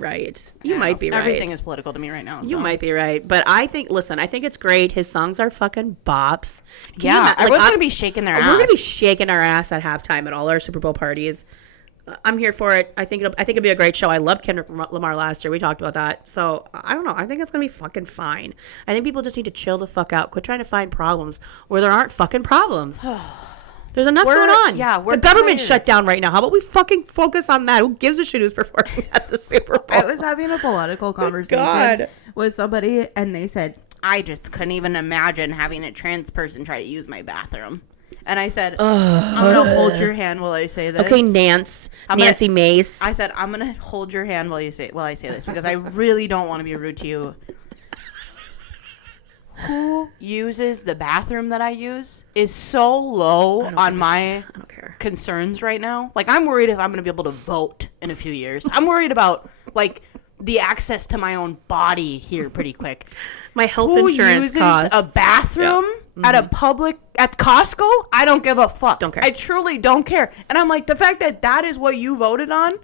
right. Everything is political to me right now. So. You might be right. But I think it's great. His songs are fucking bops. Everyone's going to be shaking their ass. We're going to be shaking our ass at halftime at all our Super Bowl parties. I'm here for it. I think it'll be a great show. I loved Kendrick Lamar last year. We talked about that. So I don't know. I think it's going to be fucking fine. I think people just need to chill the fuck out. Quit trying to find problems where there aren't fucking problems. There's enough going on. Yeah, the government's shut down right now. How about we fucking focus on that? Who gives a shit who's performing at the Super Bowl? I was having a political conversation with somebody, and they said, I just couldn't even imagine having a trans person try to use my bathroom. And I said, I'm going to hold your hand while I say this. Okay, Nancy Mace. I said, I'm going to hold your hand while I say this, because I really don't want to be rude to you. Who uses the bathroom that I use is so low on my concerns right now. Like, I'm worried if I'm going to be able to vote in a few years. I'm worried about, like, the access to my own body here pretty quick. My health insurance costs. A bathroom at Costco? I don't give a fuck. Don't care. I truly don't care. And I'm like, the fact that is what you voted on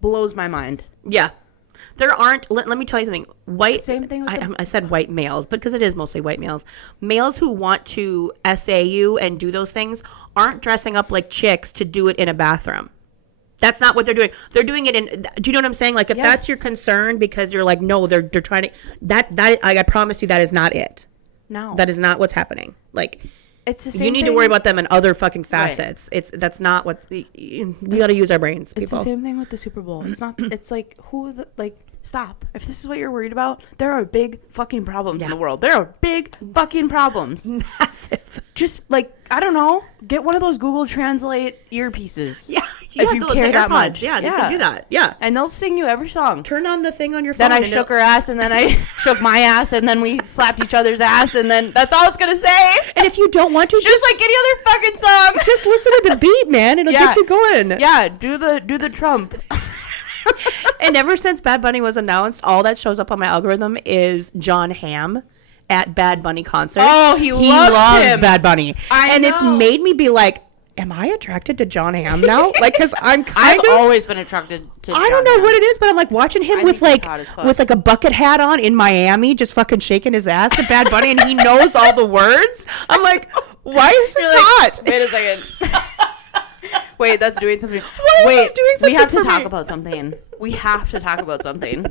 blows my mind. Yeah. There aren't, let me tell you something. Same thing with I said white males, because it is mostly white males. Males who want to essay you and do those things aren't dressing up like chicks to do it in a bathroom. That's not what they're doing. They're doing it in, do you know what I'm saying? Like, if that's your concern, because you're like, no, they're trying to, I promise you that is not it. No. That is not what's happening. Like, it's the same you need to worry about them in other fucking facets. Right. That's not what we got to use our brains. People. It's the same thing with the Super Bowl. It's not. It's like stop. If this is what you're worried about, there are big fucking problems in the world. There are big fucking problems. Massive. Just like, I don't know, get one of those Google Translate earpieces. Yeah. If you care that much. Yeah, you can do that. Yeah. And they'll sing you every song. Turn on the thing on your phone. Then I shook her ass, and then I shook my ass, and then we slapped each other's ass, and then that's all it's going to say. And if you don't want to, just like any other fucking song. Just listen to the beat, man. It'll get you going. Yeah, do the Trump. And ever since Bad Bunny was announced, all that shows up on my algorithm is John Hamm at Bad Bunny concerts. Oh, he loves him. Bad Bunny. I know. It's made me be like, am I attracted to John Hamm now? Like, because I've always been attracted to John I don't know Hamm. what it is, but I'm like watching him with like a bucket hat on in Miami, just fucking shaking his ass to Bad Bunny, and he knows all the words. I'm like, why is this hot? Wait a second. Wait, that's doing something. We have to talk about something. We have to talk about something.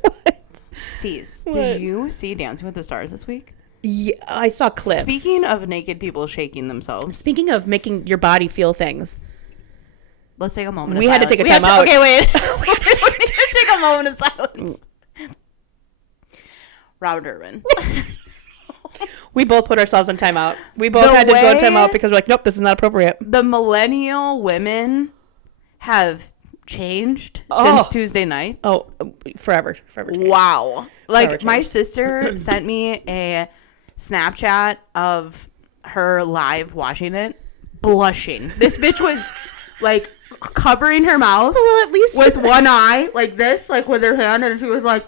What? Cease. Did you see Dancing with the Stars this week? Yeah, I saw clips. Speaking of naked people shaking themselves. Speaking of making your body feel things. Let's take a moment. We had to take a time out. Okay, wait. we had to take a moment of silence. Robert Irwin. We both put ourselves in timeout. We both had to go in timeout because we're like, nope, this is not appropriate. The millennial women have changed since Tuesday night. Oh, forever changed. Wow. Like, my sister sent me a Snapchat of her live watching it, blushing. This bitch was, like, covering her mouth at least with one eye, like this, like with her hand, and she was like,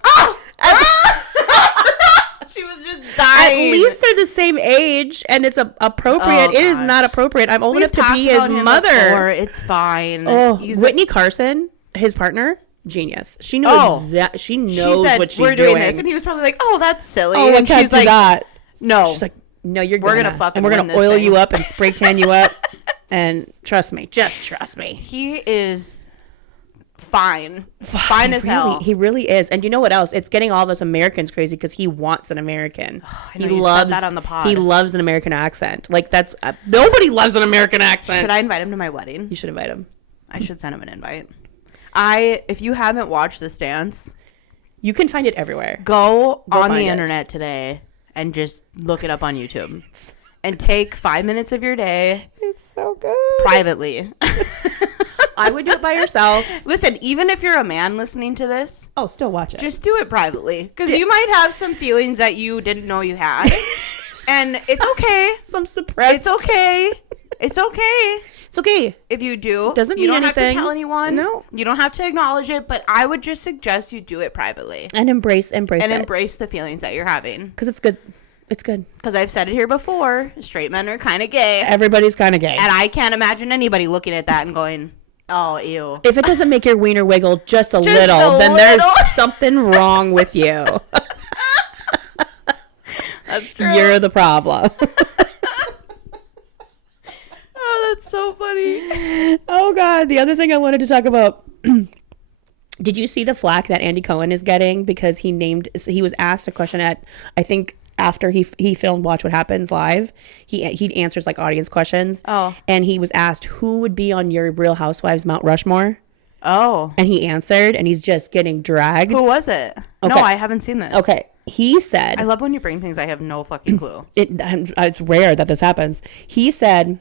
she was just dying. At least they're the same age, and it's appropriate. It is not appropriate. I'm old enough to be his mother. Before. It's fine. Oh, Whitney Carson, his partner, genius. She knows she knows what she's doing. We're doing this, and he was probably like, "Oh, that's silly." Oh, and she's like, that. "No." She's like, "No, we're gonna fucking we're gonna oil you up and spray tan you up, and trust me, just trust me." He is fine as hell. He really is. And you know what else? It's getting all of us Americans crazy because he wants an American. I know you said that on the pod. He loves an American accent. Like, that's nobody loves an American accent. Should I invite him to my wedding? You should invite him. I should send him an invite. If you haven't watched this dance, You can find it everywhere. Go on the internet today and just look it up on YouTube. And take 5 minutes of your day. It's so good. Privately. I would do it by yourself. Listen, even if you're a man listening to this. Oh, still watch it. Just do it privately. Because you might have some feelings that you didn't know you had. And it's okay. Some suppressed. It's okay. It's okay. It's okay. If you do. Doesn't mean anything. You don't have to tell anyone. No. You don't have to acknowledge it. But I would just suggest you do it privately. And embrace it. And embrace the feelings that you're having. Because it's good. It's good. Because I've said it here before. Straight men are kind of gay. Everybody's kind of gay. And I can't imagine anybody looking at that and going, oh, ew. If it doesn't make your wiener wiggle just a little, then there's something wrong with you. That's true. You're the problem. Oh, that's so funny. Oh, God. The other thing I wanted to talk about. Did you see the flack that Andy Cohen is getting? Because he was asked a question at, I think, after he filmed Watch What Happens Live. He answers like audience questions. Oh. And he was asked, who would be on your Real Housewives Mount Rushmore? Oh. And he answered, and he's just getting dragged. Who was it? Okay. No, I haven't seen this. Okay. He said... I love when you bring things I have no fucking clue. It's rare that this happens. He said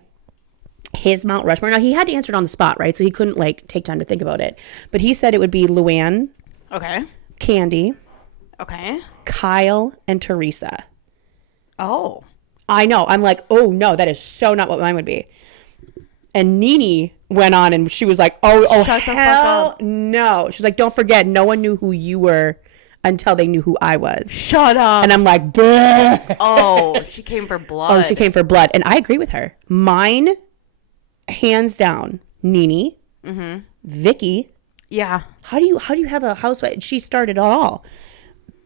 his Mount Rushmore... Now, he had to answer it on the spot, right? So he couldn't, like, take time to think about it. But he said it would be Luann. Okay. Candy. Okay. Kyle and Teresa. Oh. I know. I'm like, oh, no, that is so not what mine would be. And Nene went on and she was like, oh, shut the hell fuck up. No. She's like, don't forget, no one knew who you were until they knew who I was. Shut up. And I'm like, bleh. Oh, she came for blood. Oh, she came for blood. And I agree with her. Mine, hands down, Nene, Vicky. Yeah. How do you have a housewife? She started it all.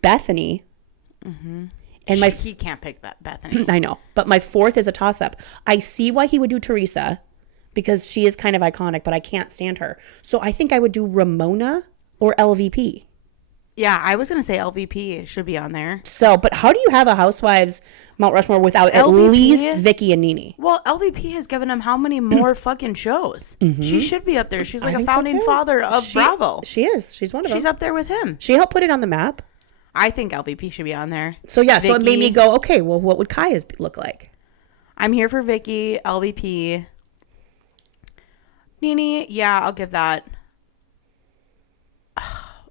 Bethany. And he can't pick that Bethany. I know, but my fourth is a toss-up. I see why he would do Teresa because she is kind of iconic, but I can't stand her. So I think I would do Ramona or LVP. Yeah, I was gonna say LVP should be on there. So, but how do you have a Housewives Mount Rushmore without LVP? At least Vicky and Nene? Well, LVP has given him how many more fucking shows? She should be up there. She's like a founding father of Bravo. She is. She's one of them. She's up there with him. She helped put it on the map. I think LVP should be on there. So yeah, Vicky. So it made me go, okay, well, what would Kiah's look like? I'm here for Vicky, LVP. Nene, yeah, I'll give that.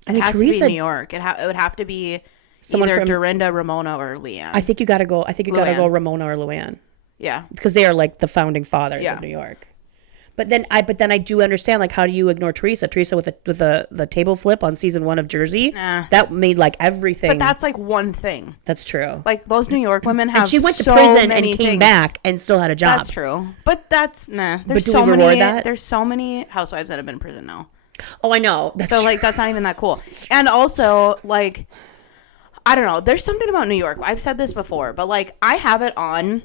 It has to be New York. It would have to be either Dorinda, Ramona, or Leanne. I think you got to go. I think you got to go Ramona or Luann. Yeah, because they are like the founding fathers of New York. But then I do understand, like, how do you ignore Teresa? Teresa with the table flip on season 1 of Jersey. That made like everything. But that's like one thing. That's true. Like those New York women have. And she went to prison and came back and still had a job. That's true. But that's There's but do so we many. That? There's so many housewives that have been in prison now. Oh, I know. That's so true. Like that's not even that cool. And also like, I don't know. There's something about New York. I've said this before, but like I have it on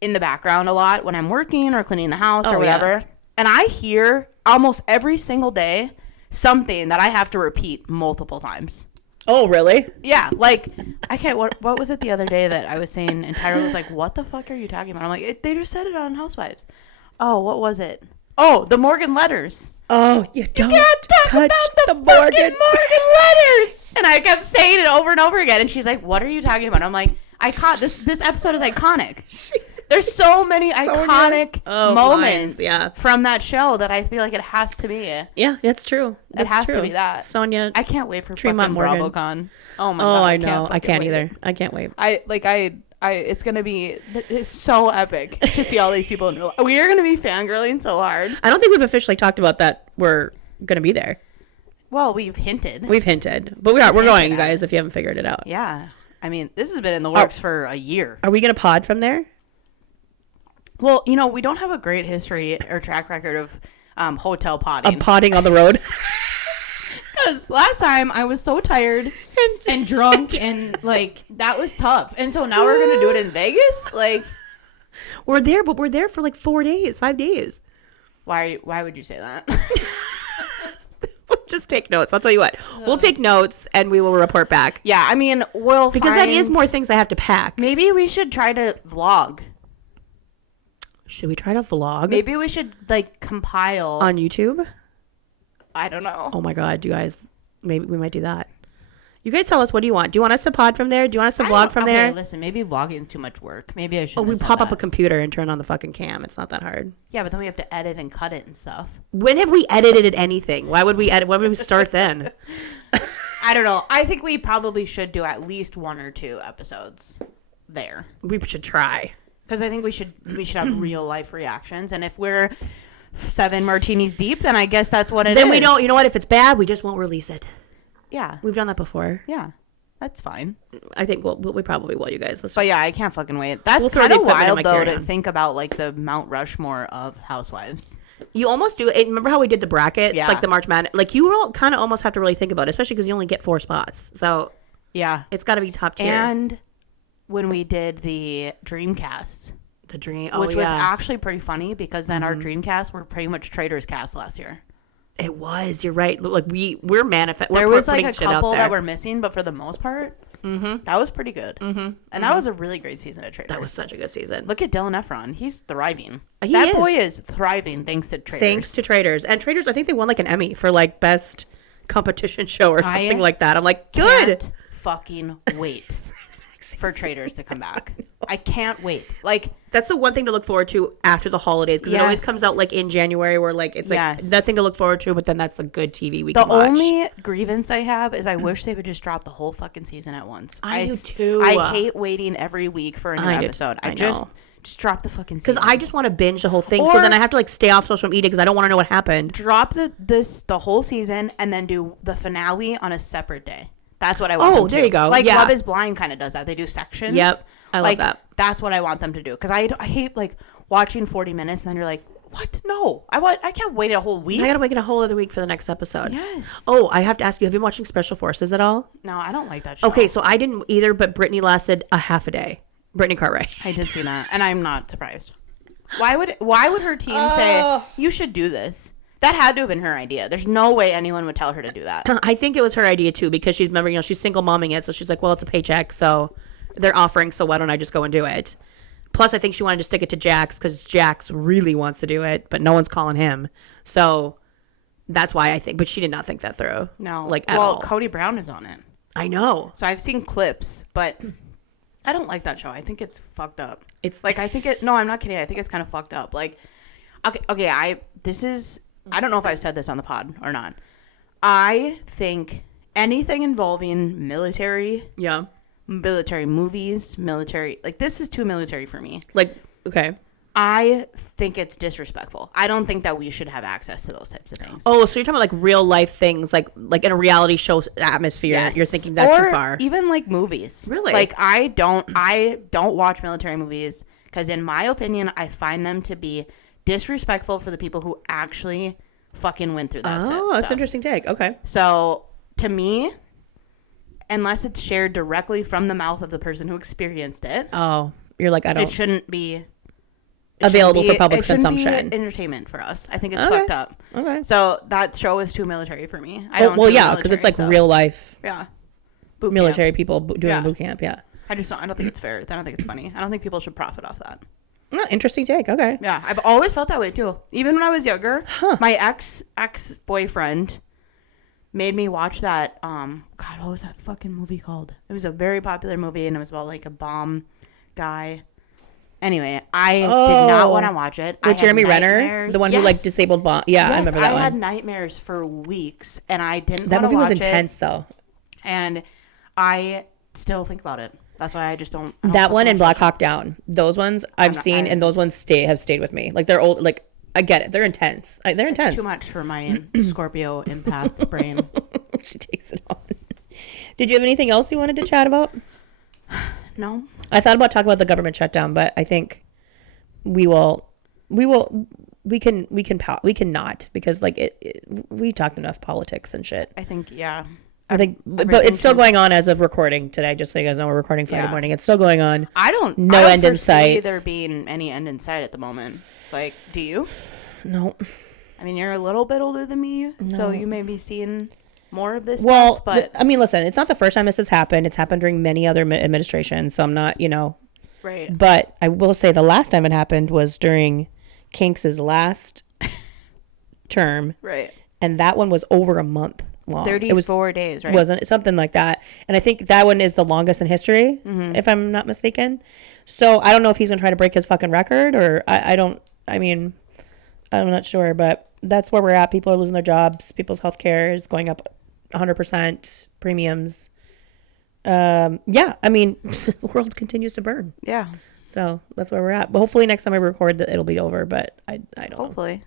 in the background a lot when I'm working or cleaning the house or whatever. Yeah. And I hear almost every single day something that I have to repeat multiple times. Oh, really? Yeah. Like, I can't. What was it the other day that I was saying? And Tyra was like, what the fuck are you talking about? I'm like, they just said it on Housewives. Oh, what was it? Oh, the Morgan letters. Oh, you can't talk about the Morgan letters. And I kept saying it over and over again. And she's like, what are you talking about? I'm like, this episode is iconic. There's so many iconic moments from that show that I feel like it has to be. Yeah, it's true. It has to be that. Sonia. I can't wait for fucking BravoCon. Oh my god. Oh, I know. I can't either. I can't wait. It's gonna be. It's so epic to see all these people in real life. We are gonna be fangirling so hard. I don't think we've officially talked about that. We're gonna be there. Well, we've hinted, but we're going, you guys. If you haven't figured it out. Yeah. I mean, this has been in the works for a year. Are we gonna pod from there? Well, we don't have a great history or track record of hotel potting. Of potting on the road. Because last time I was so tired and drunk and like that was tough. And so now we're going to do it in Vegas? Like we're there, but we're there for like 5 days. Why would you say that? Just take notes. I'll tell you what. We'll take notes and we will report back. Yeah, I mean, because that is more things I have to pack. Maybe we should try to vlog. Should we try to vlog? Maybe we should like compile on YouTube. I don't know. Oh my god, you guys! Maybe we might do that. You guys tell us, what do you want? Do you want us to pod from there? Do you want us to vlog from there? Okay, listen, maybe vlogging is too much work. Maybe I should. We pop up a computer and turn on the fucking cam. It's not that hard. Yeah, but then we have to edit and cut it and stuff. When have we edited anything? Why would we edit? When would we start then? I don't know. I think we probably should do at least 1 or 2 episodes there. We should try. Because I think we should have real life reactions. And if we're 7 martinis deep, then I guess that's what it is. Then we don't. You know what? If it's bad, we just won't release it. Yeah. We've done that before. Yeah. That's fine. I think we probably will, you guys. But yeah, I can't fucking wait. That's kind of wild, though, to think about, like, the Mount Rushmore of housewives. You almost do. Remember how we did the brackets? Yeah. Like the March Madness? Like, you kind of almost have to really think about it, especially because you only get 4 spots. So, yeah. It's got to be top tier. And when we did the Dreamcast. Which was actually pretty funny, because then our Dreamcast were pretty much Traitors cast last year. It was. You're right. Like we're manifesting. There was like a couple that were missing, but for the most part, that was pretty good. And that was a really great season of Traitors. That was such a good season. Look at Dylan Efron. He's thriving. That boy is thriving thanks to Traitors. And Traitors, I think they won like an Emmy for like best competition show or something like that. I'm like, good. Can't fucking wait for Traitors to come back. I can't wait. Like, that's the one thing to look forward to after the holidays, because it always comes out like in January, where like it's like nothing to look forward to, but then that's a good TV we can watch. The only grievance I have is I wish they would just drop the whole fucking season at once. I do too. I hate waiting every week for a new episode. I just drop the fucking season. Because I just want to binge the whole thing, so then I have to like stay off social media because I don't want to know what happened. Drop the whole season and then do the finale on a separate day. That's what I want them to do. There you go. Like, Love is Blind kind of does that. They do sections. Yep. I love that. That's what I want them to do. Because I hate, like, watching 40 minutes and then you're like, what? No. I can't wait a whole week. I got to wait a whole other week for the next episode. Yes. Oh, I have to ask you, have you been watching Special Forces at all? No, I don't like that show. Okay, so I didn't either, but Brittany lasted a half a day. Brittany Cartwright. I did see that, and I'm not surprised. Why would her team say, you should do this? That had to have been her idea. There's no way anyone would tell her to do that. I think it was her idea too, because she's she's single momming it, so she's like, well, it's a paycheck, so they're offering, so why don't I just go and do it? Plus, I think she wanted to stick it to Jax because Jax really wants to do it, but no one's calling him. So that's why I think. But she did not think that through. No, like at all. Cody Brown is on it. I know. So I've seen clips, but I don't like that show. I think it's fucked up. It's like No, I'm not kidding. I think it's kind of fucked up. Like, okay. I don't know if I've said this on the pod or not. I think anything involving military movies, like, this is too military for me. Like, okay. I think it's disrespectful. I don't think that we should have access to those types of things. Oh, so you're talking about like real life things, like in a reality show atmosphere. Yes. You're thinking that's too far. Even like movies. Really? Like, I don't watch military movies because, in my opinion, I find them to be disrespectful for the people who actually fucking went through that stuff. Oh, that's an interesting take. Okay. So, to me, unless it's shared directly from the mouth of the person who experienced it. Oh, you're like, I don't. It shouldn't be available for public consumption. It shouldn't be entertainment for us. I think it's fucked up. Okay. So that show is too military for me. Because it's like real life. Yeah. Military people doing boot camp. Yeah. I don't think it's fair. I don't think it's funny. I don't think people should profit off that. Oh, interesting take. Okay. Yeah, I've always felt that way too. Even when I was younger, my ex-boyfriend made me watch that. God, what was that fucking movie called? It was a very popular movie, and it was about like a bomb guy. Anyway, I did not want to watch it. With Jeremy Renner, the one who like disabled bomb. Yeah, I remember that one. I had nightmares for weeks, and I didn't. That movie was intense, though. And I still think about it. That's why I just don't. That one and Black Hawk Down. Those ones I've seen, and those ones have stayed with me. Like, they're old. Like, I get it. They're intense. They're intense. It's too much for my Scorpio empath brain. She takes it on. Did you have anything else you wanted to chat about? No. I thought about talking about the government shutdown, but I think we can not, because like we talked enough politics and shit. I think, yeah. I think, but it's still going on as of recording today. Just so you guys know, we're recording Friday morning. It's still going on. I don't end in sight. There being any end in sight at the moment. Like, do you? No. I mean, you're a little bit older than me, so you may be seeing more of this stuff. But I mean, listen, it's not the first time this has happened. It's happened during many other administrations, so I'm not, right. But I will say the last time it happened was during Kinks' last term, right? And that one was over a month. long. 34 days, right? Wasn't it? Something like that. And I think that one is the longest in history, if I'm not mistaken. So I don't know if he's going to try to break his fucking record or I'm not sure, but that's where we're at. People are losing their jobs. People's health care is going up 100%, premiums. The world continues to burn. Yeah. So that's where we're at. But hopefully next time I record that it'll be over, but I don't know. Hopefully.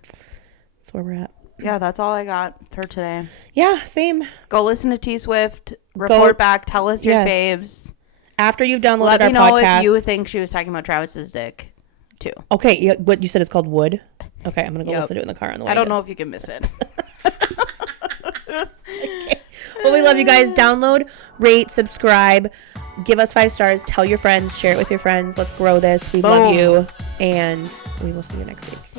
That's where we're at. Yeah, that's all I got for today. Yeah, same. Go listen to T Swift. Report back. Tell us your faves. After you've downloaded Let our me know podcast. if you think she was talking about Travis's dick, too. Okay, what you said is called Wood. Okay, I'm going to go listen to it in the car on the way. I don't know if you can miss it. Okay. Well, we love you guys. Download, rate, subscribe, give us 5 stars, tell your friends, share it with your friends. Let's grow this. We love you, and we will see you next week.